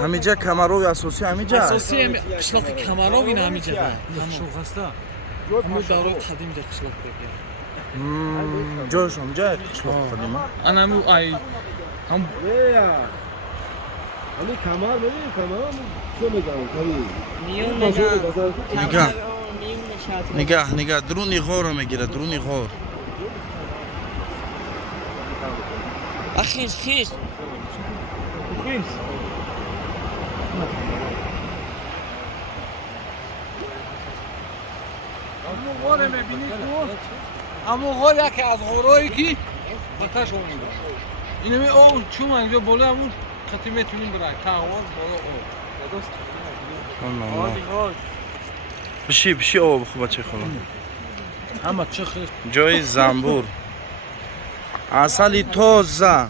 همینجا کمروی اساسی همینجا اساسی قشلاق کمرو این همینجا شوخ هستا همون دوران قدیم جا قشلاق بگیر جاش همینجا قشلاق قدیمه انا همون ای هم همین کمر ببین کمر چه میگم کاری نگاه درونی غور میگیره درونی غور اخیش خیش همون غوره میبینی همون غور یکی از غورایی که بطش اومده اینمی اون چون اینجا بالا همون خطی میتونیم برای تاوان بالا اون بشی او بخو بچه خودم همه چه خیلی جای زنبور عسل تازه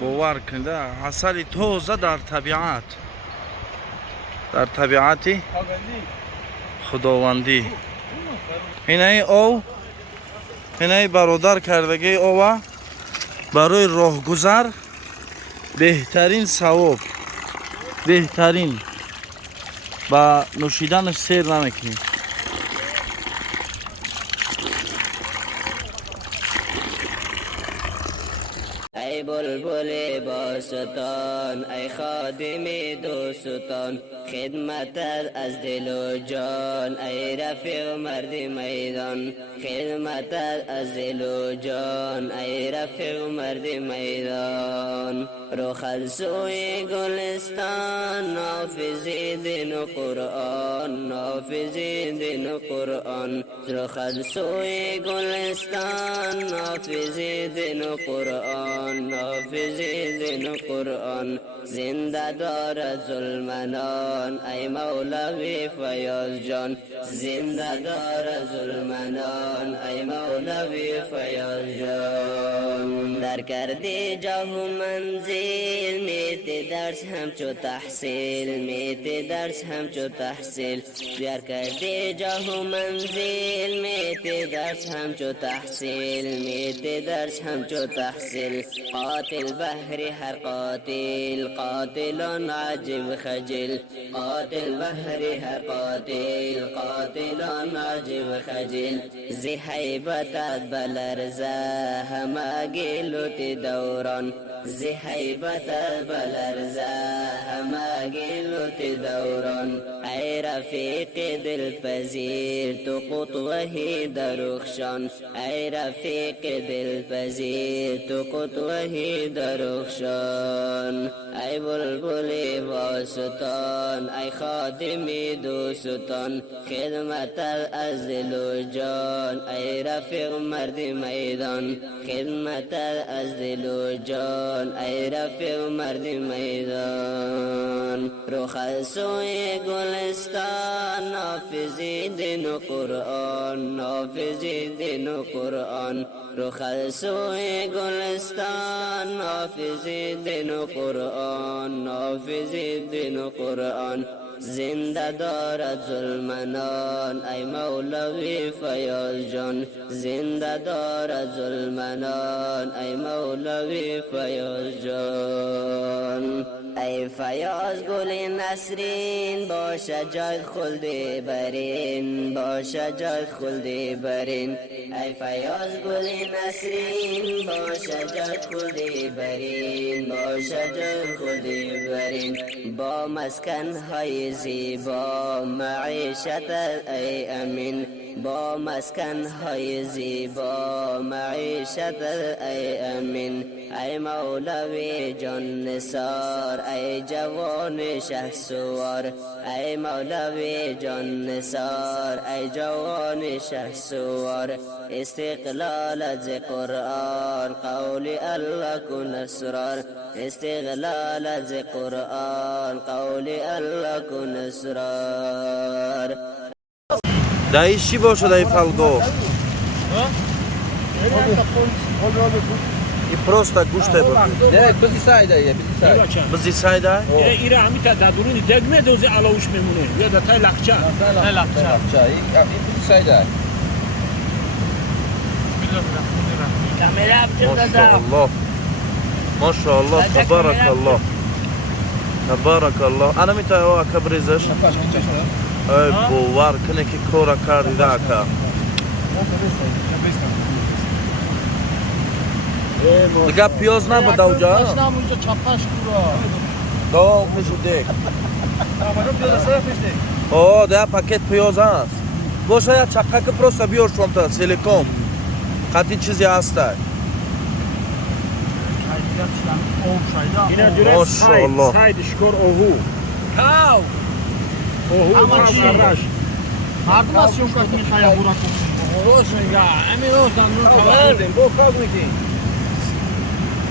باور کنده عسل تازه در طبیعت خداوندی اینه او اینه برادر کردگی او برای راهگذر بهترین ثواب بهترین با نوشیدنش سیر نمیکنی ای بلبل باستان ای خادم دوستان خدمتت از دل و جان ای رفیق مرد میدان خدمتت از دل و جان ای رفیق مرد میدان رخت سوی گلستان نافذ دین و قرآن نافذ دین و قرآن رخت سوی گلستان نافذ دین و قرآن نافذ دین و قرآن زنده دارد ظلمنان ای مولوی فیاض جان زنده دارد ظلمنان ای مولوی فیاض جان در کردی جاه و منزل میت درس همچو تحصیل میت درس همچو تحصیل در کردی جاه و منزل میت درس همچو تحصیل میت درس همچو تحصیل قاتل بحری هر قاتل قاتل عجب خجل قاتل بحری هر قاتل قاتل عجب خجل زی حیبتت بلرزه همه گلوت دوران زی حیبتت بلرزه همه گلوت دوران ای رفیق دلپذیر تو قطوه درخشان ای رفیق دلپذیر تو قطوه درخشان ای بلبل باستان ای خادم دوستان خدمتت از دل و جان ای رفیق مرد میدان خدمتت از دل و جان ای رفیق مرد میدان رخت سوی گلستان نافذ دین و قرآن نافذ دین و قرآن رخت سوی گلستان نافذ دین و قرآن نافذ دین و قرآن زنده دارد ظلمنان ای مولوی فیاض جان زنده دارد ظلمنان ای مولوی فیاض جان ای فیاض گل نسرین با شجاعت خلد برین با شجاعت خلد برین ای فیاض گل نسرین با شجاعت خلد برین با شجاعت خلد برین با مسکن های زیبا معیشت ای امین با مسکن های زیبا معیشت ای امین ای مولوی جان نثار ای جوان شهسوار ای مولوی جان نثار ای جوان شهسوار استقلالت ز قرآن قول الله کن اسرار استقلالت ز قرآن قول الله کن اسرار دایی چی باشد ای فلگو ای پروستا گوشته بود نه بزی سایده بزی سایده ایره همیتا در درونی دگمه دوزی علاوش میمونه یا در تای لخچه این بزی سایده ما شاء الله ما شاء الله تبارك الله تبارك الله انا متى هو كبريزش Patrz, on cię ای باور کنه که کورا کردی داکا دیگه پیاز نبود اوجا اونجا چپش کورا دو میشوده اوه ده پاکت پیاز هست باشه یا چقه که پروستا بیار شوم تا سیلیکوم خطی چیزی هسته ماشاءالله کاو مردم از شوکت میخواه برا کن روش میگه امی روز نمرون Verdem, bo kogniki.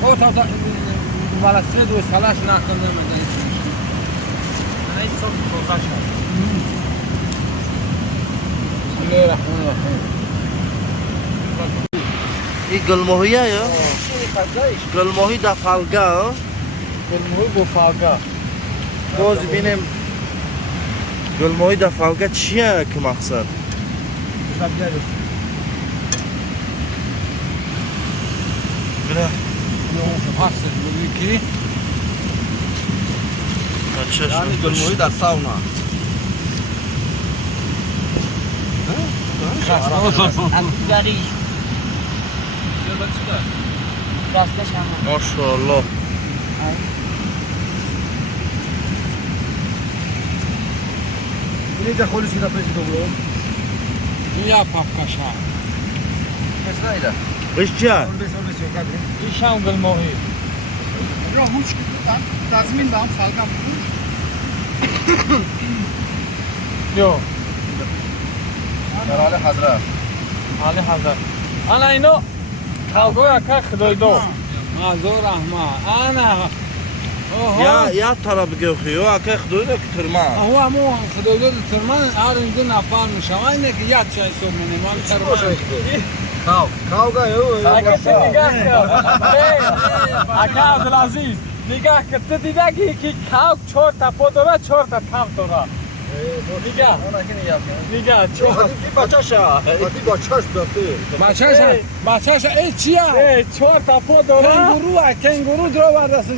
او تا بالا سه دو سالش نکنده میده بسم الله الرحمن الرحیم این گلماهیه یا؟ گلماهی در فلگه گلموی با فالگه باز بینیم گلماهی در فلگه چیه که مقصد؟ بره هست بودی کی؟ Yani gulmohi dar sauna. ماشاءالله Nie da خالص كده فيش دوبلو. یا پاپکشا Kaç lira? ایش چیه؟ Olbes yok kadri. ایشان گلموهی را هوچ کردن تضمین دام فالگم بود یو Herhalde hazır. علی حضرت انا اینو کاوگویا که خدای دو مازور احمد انا یا طرف گوخی یا که خدوی که ترما هو همو خدای دو ترمان هر اینجا نفر میشم اینه که یک چای صبح منیمان ترمان Kavga yok. اگه تو نگاه کن اکا عبدالعزیز نگاه کن تو دیدگی که کاو چهار تا پا داره چهار تا تم داره نگاه Ona kim yapıyor? نگاه چهار Hadi baçaşa. Hadi baçaş bası. بچهش ای چیه؟ چهار تا پا داره کنگورو کنگورو درو بردست